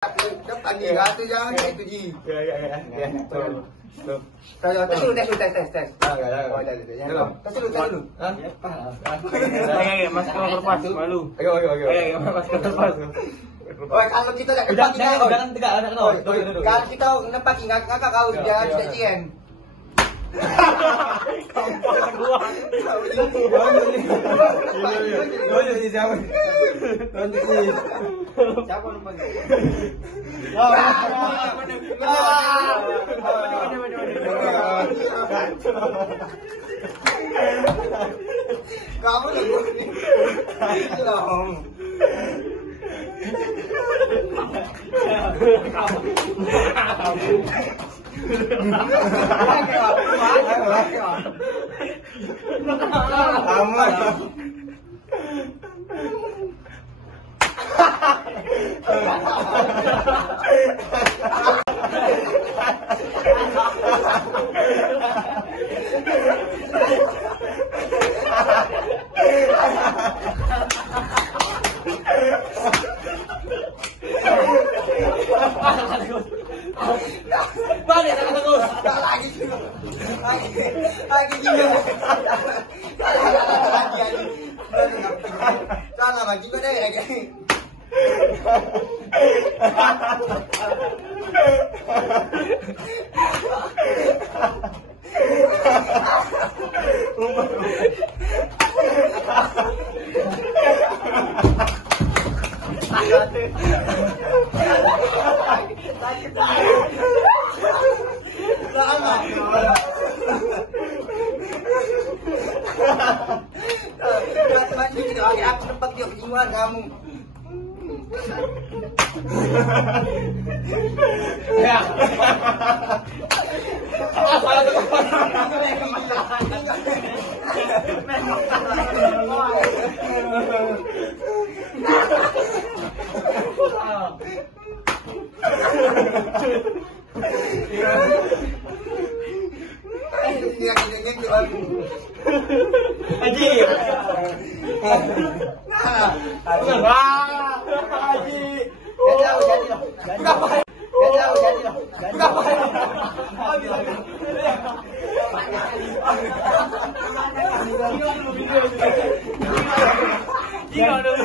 Depan dia tu jangan itu ji. Ya. Tuh. Tes dulu. Oh, dah. Tes dulu. Mas kalau lepas malu. Ayo. Mas kalau lepas. Oh, kalau kita dah depan kita. Jangan tegak anak kau. Kalau kita depan ngakak kau jangan tidak cien. Kampung gua. Siapa lupa? Kamu balik terus. Lagi juga. Salah lagi kau deh. Aku tempat dia kejiwaan kamu. Ya. Haji. Tiga dulu.